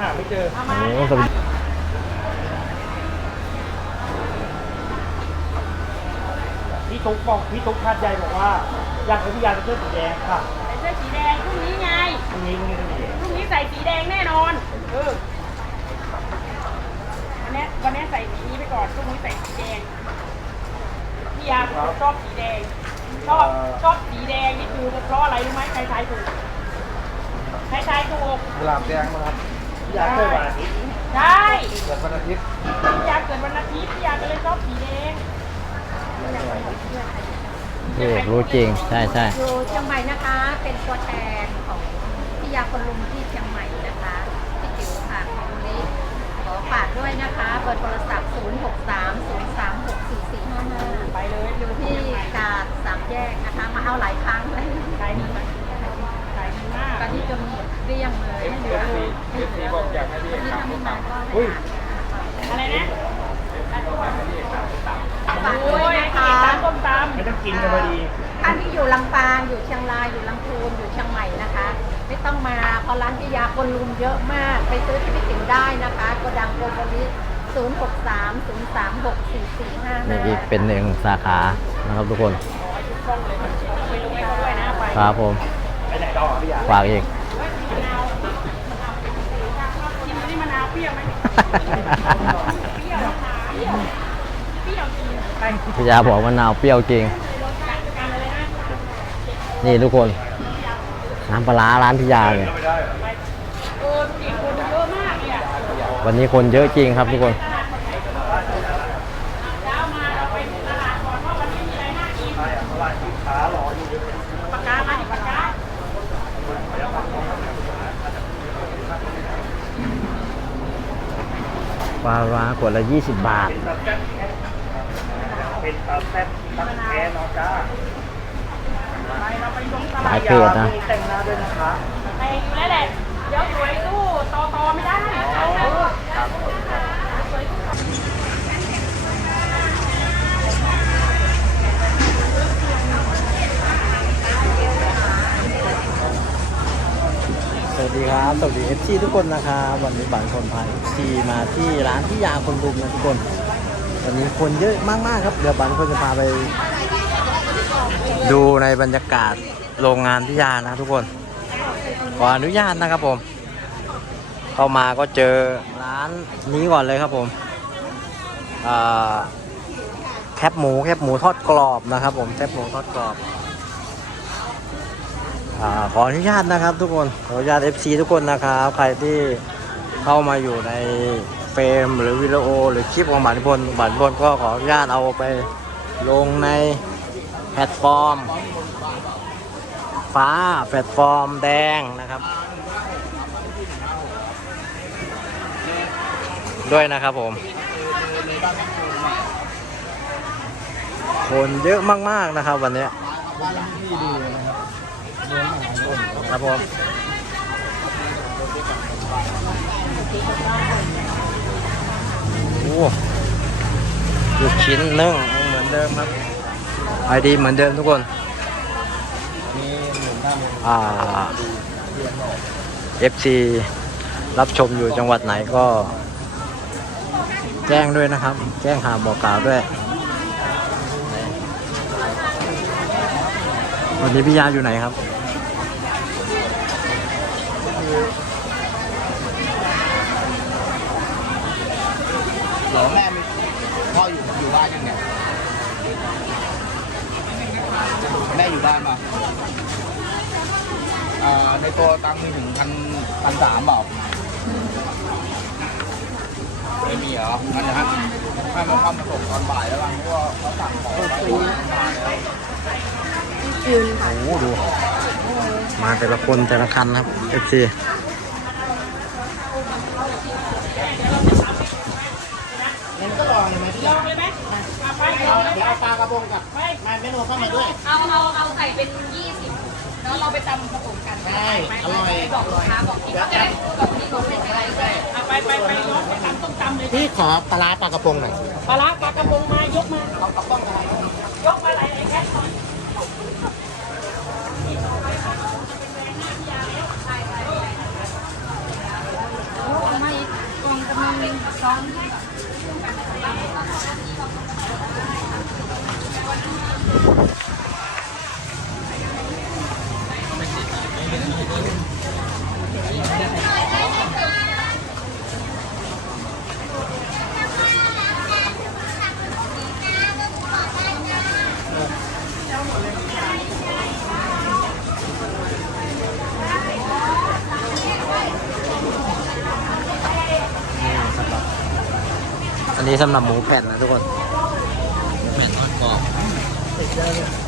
หาไม่เจอเอามาโอ้สวัสดีพี่ตุ๊กบอกพี่ตุ๊กคาดใจบอกว่า อยากให้พี่ยาจะเสื้อสีแดงค่ะใส่เสื้อสีแดงพรุ่งนี้ไงพรุ่งนี้พรุ่งนี้พรุ่งนี้พรุ่งนี้ใส่สีแดงแน่นอนเออวันนี้วันนี้ใส่สีนี้ไปก่อนพรุ่งนี้ใส่สีแดงพี่ยาชอบสีแดงชอบชอบสีแดงนี่คือเพราะอะไรรู้ไหมใครทายถูก ใครทายถูกกุหลาบแดงนะครับพี่ยาเสื้อวันอาทิตย์ใช่เกิดวันอาทิตย์พี่ยาเกิดวันอาทิตย์พี่ยาก็เลยชอบสีแดงพี่เอกรู้จริง ใช่ใช่อยู่เชียงใหม่นะคะ เป็นตัวแทนของพิยาคนลุมที่เชียงใหม่นะคะพี่จิ๋วค่ะของนี้ขอฝากด้วยนะคะเบอร์โทรศัพท์ 0 6 3 0 3 6 4 4 5 5 ไปเลยอยู่ที่กาดสามแยกนะคะ มาเอาหลายครั้งเลย ขายดีไหมขายดีมาก ตอนนี้จนหมด เรียงเลยเอเลยเอฟซีบอกอยากให้พี่วันนี้ทำทำไม่มาก็อุ้ยอะไรนะโอ้ยยนะตคะำส้มตำไม่ต้องกินกันพอดี ท่านที่อยู่ลำปางอยู่เชียงรายอยู่ลำพูนอยู่เชียงใหม่นะคะ ไม่ต้องมาเพราะร้านพิยาคนลุมเยอะมาก ไปซื้อที่พี่ติ๋วได้นะคะโกดังโกโบลิ0 6 3 0 3 6 4 4 5 นี่อีกเป็นหนึ่งสาขานะครับทุกคนไปลงให้เขาด้วยนะไป ครับผม ไปไหนต่อพี่ยา ฝากอีก พี่ยาบอกมะนาวเปรี้ยวจริง นี่ทุกคน น้ำปลาร้านพี่ยาเนี่ยเออดูดิคนเยากเลยอะวันนี้คนเยอะจริงครับทุกคน เช้ามาเราไปดูตลาดก่อนว่าวันนี้มีอะไรน่ากิน ใช่อะตลาดสินค้ารออยู่เยอะ ปากกามาดิปากกา ปลาร้าขวดละ 20 บาท เป็นแบบแซ่บเป็นแบบแซ่บตักแท้เนาะจ้าไปเราไปลงตหลาลาดยเพจนะมีแต่งหน้าด้วยนะคะไปอยู่แล้วแหละเดี๋ยวสวยสู้ตอตอไม่ได้ สวัสดีครับ สวัสดีเอฟซีทุกคนนะครับวันนี้บันคนพายเอฟซีมาที่ร้านพี่ยาคนรุมนะทุกคนวันนี้คนเยอะมากๆครับ เดี๋ยวบันคนจะพาไป ดูในบรรยากาศโรงงานพี่ยานะทุกคนขออนุญาตนะครับผม เข้ามาก็เจอร้านนี้ก่อนเลยครับผมแคบหมูแคบหมูทอดกรอบนะครับผมแคบหมูทอดกรอบ ขออนุญาตนะครับทุกคนขออนุญาต FC ทุกคนนะครับ ใครที่เข้ามาอยู่ในเฟรมหรือวิดีโอ หรือคลิปของบัตรพลบัตรพลก็ขออนุญาตเอาไปลงในแพลตฟอร์ม ฟ้าแพลตฟอร์มแดงนะครับ ด้วยนะครับผม คนเยอะมากๆนะครับวันนี้ ครับผมโอ้ลูกชิ้นนึ่งเหมือนเดิมครับไอดีเหมือนเดิมทุกคนอ่า FC รับชมอยู่จังหวัดไหนก็ แจ้งด้วยนะครับ แจ้งหาบอกกล่าวด้วย วันนี้พี่ยาอยู่ไหนครับหรอแม่มีพ่ออยู่อยู่บ้านยังไงแม่อยู่บ้านมาอ่าในตัวตังค์มีถึงพันพันสามเปล่าไม่มีเหรองั้นนะฮะให้มันเข้ามาส่งตอนบ่ายแล้วกันเพราะว่าเขาสั่งของ ส่งมาแล้วโอ้โหดู มาแต่ละคนแต่ละคันครับ FC งั้นก็ลองเลยไหมพี่ลองเลยไหมเอาไปลองเลยเดี๋ยวเอาปลากระพงกับไม่ไม่เมนูเข้ามาด้วย เอาเอาเอาใส่เป็น20แล้วเราไปตำผสมกันใช่อร่อยบอกลูกค้าบอกที่เขาจะได้บอกที่เขาเป็นอะไรได้เอาไปไปไปลองไปตำต้มตำเลยพี่ขอปลาร้าปลากระพงหน่อยปลาร้าปลากระพงมายกมาเอากระป๋องอะไรยกมาอะไรไอ้แค่ เอามาอีกกล่องกำลังหนึ่งสอง สำหรับหมูแผ่นนะทุกคนแผ่นทอดกรอบ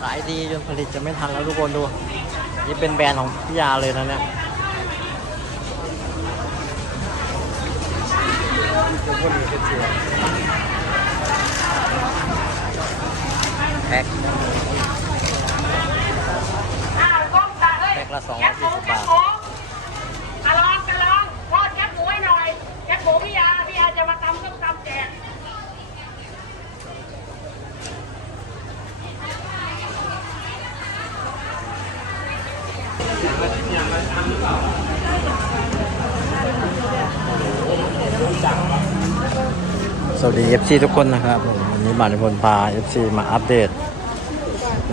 ขายดีจนผลิตจะไม่ทันแล้วทุกคนดู นี่เป็นแบรนด์ของพี่ยาเลยนะเนี่ยแพ็ค อ้าวก้มตาเฮ้ย แพ็คละ240 แคปหมูแคปหมูกระลองกระลองทอดแคปหมูให้หน่อยแคปหมูพี่ยาพี่ยาจะมาตำส้มตำแจก สวัสดี FC ทุกคนนะครับผมวันนี้มาในพลพา FC มาอัปเดต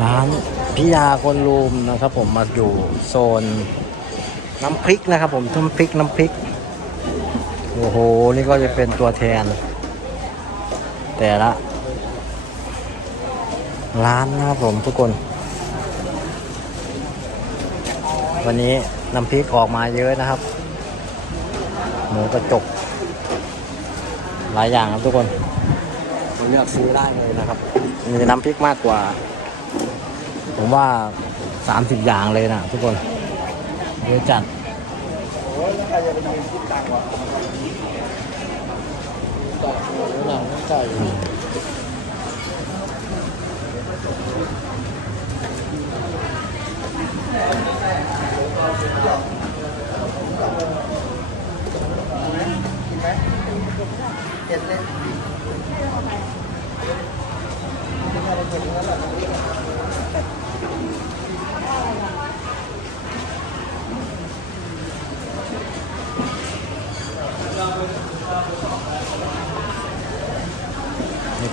ร้านพิยาคนรูมนะครับ ผมมาอยู่โซนน้ำพริกนะครับ ผมน้ำพริกน้ำพริกโอ้โหนี่ก็จะเป็นตัวแทน แต่ละ ร้านนะครับผมทุกคน วันนี้น้ำพริกออกมาเยอะนะครับ หมูกระจก หลายอย่างครับทุกคนเลือกซื้อได้เลยนะครับมีน้ำพริกมากกว่า ผมว่า 30 อย่างเลยนะทุกคนเยอะจัดโอ้ยแล้วใครจะไปยืนคิดตังค์วะหนังไก่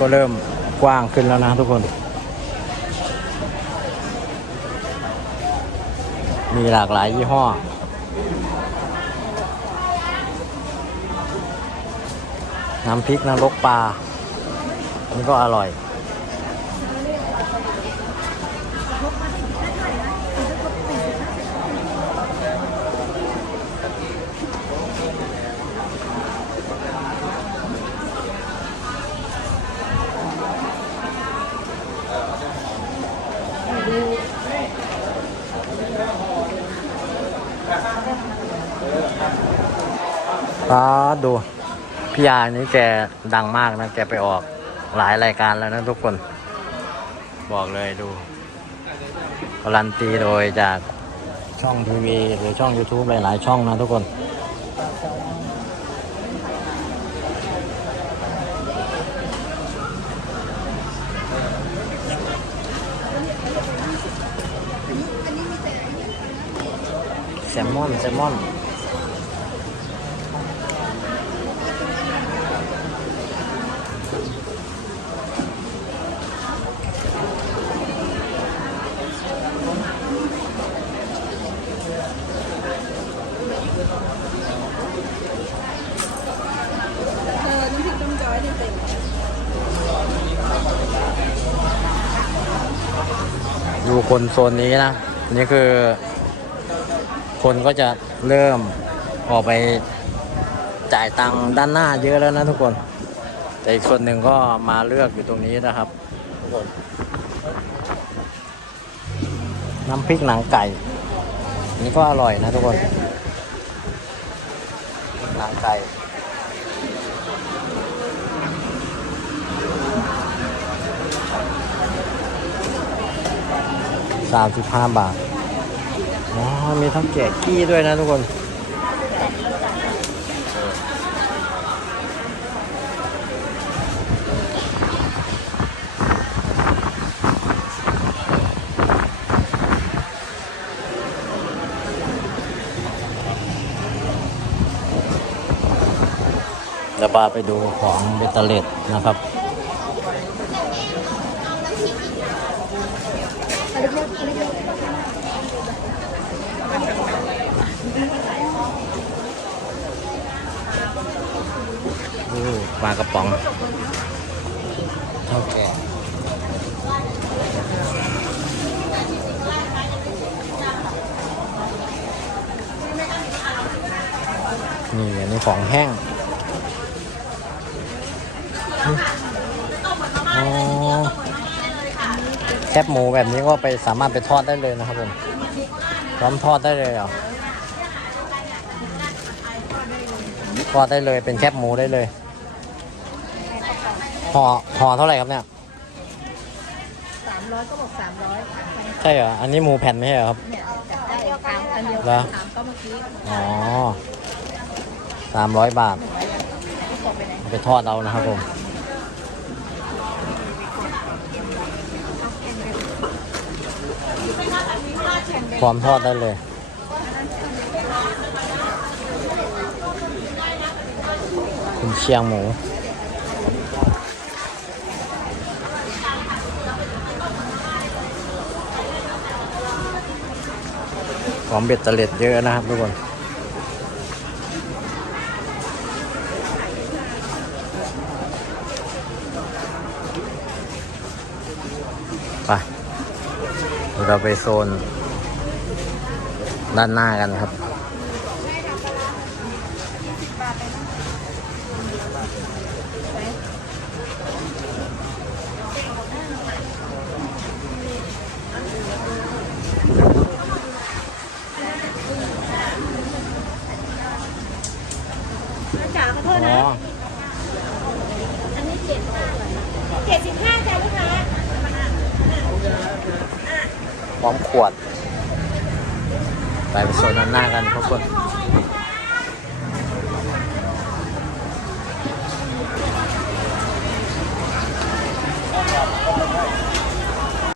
ก็เริ่มกว้างขึ้นแล้วนะทุกคน มีหลากหลายยี่ห้อ น้ำพริกนรกปลานี่ก็อร่อย ป้า ดดูพี่ยานี่แกดังมากนะ แกไปออกหลายรายการแล้วนะทุกคน บอกเลยดูการันตีโดยจากช่องทีวีหรือช่อง YouTube หลายๆ ช่องนะทุกคนแซลมอนแซลมอน คนโซนนี้นะ นี่คือ คนก็จะเริ่มออกไปจ่ายตังค์ด้านหน้าเยอะแล้วนะทุกคน แต่อีกส่วนหนึ่งก็มาเลือกอยู่ตรงนี้นะครับ ทุกคน น้ำพริกหนังไก่ นี่ก็อร่อยนะทุกคน หนังไก่ สามสิบห้าบาทอ๋อมีทั้งแกะกี้ด้วยนะทุกคนเดี๋ยวปาไปดูของเบตเตเลตนะครับ อู้ ปลากระป๋องเท่าแก่นี่อันนี้ของแห้งอ๋อแคบหมูแบบนี้ก็ไปสามารถไปทอดได้เลยนะครับผมพร้อมทอดได้เลยเหรอทอดได้เลยเป็นแคบหมูได้เลย ห่อห่อเท่าไหร่ครับเนี่ยสามร้อยก็บอกสามร้อยใช่เหรอ อันนี้หมูแผ่นไม่ใช่เหรอครับ เนี่ยจัดได้ถามอันเดียวเหรกัอนถามก็เมื่อกี้อ๋อสามร้อยบาทบอกไปไหนเอาไปทอดเอานะครับผม พร้อมทอดได้เลยคุณเชียงหมู ของเบ็ดเตล็ดเยอะนะครับทุกคนไปเดี๋ยวเราไปโซนด้านหน้ากันครับ จ๋าขอโท อ๋ ษนะ อ อันนี้เจ็ดเจ็ดสิบห้าจ้ะลูกค้า พร้อมขวด ไปโซนด้านหน้ากันทุกคน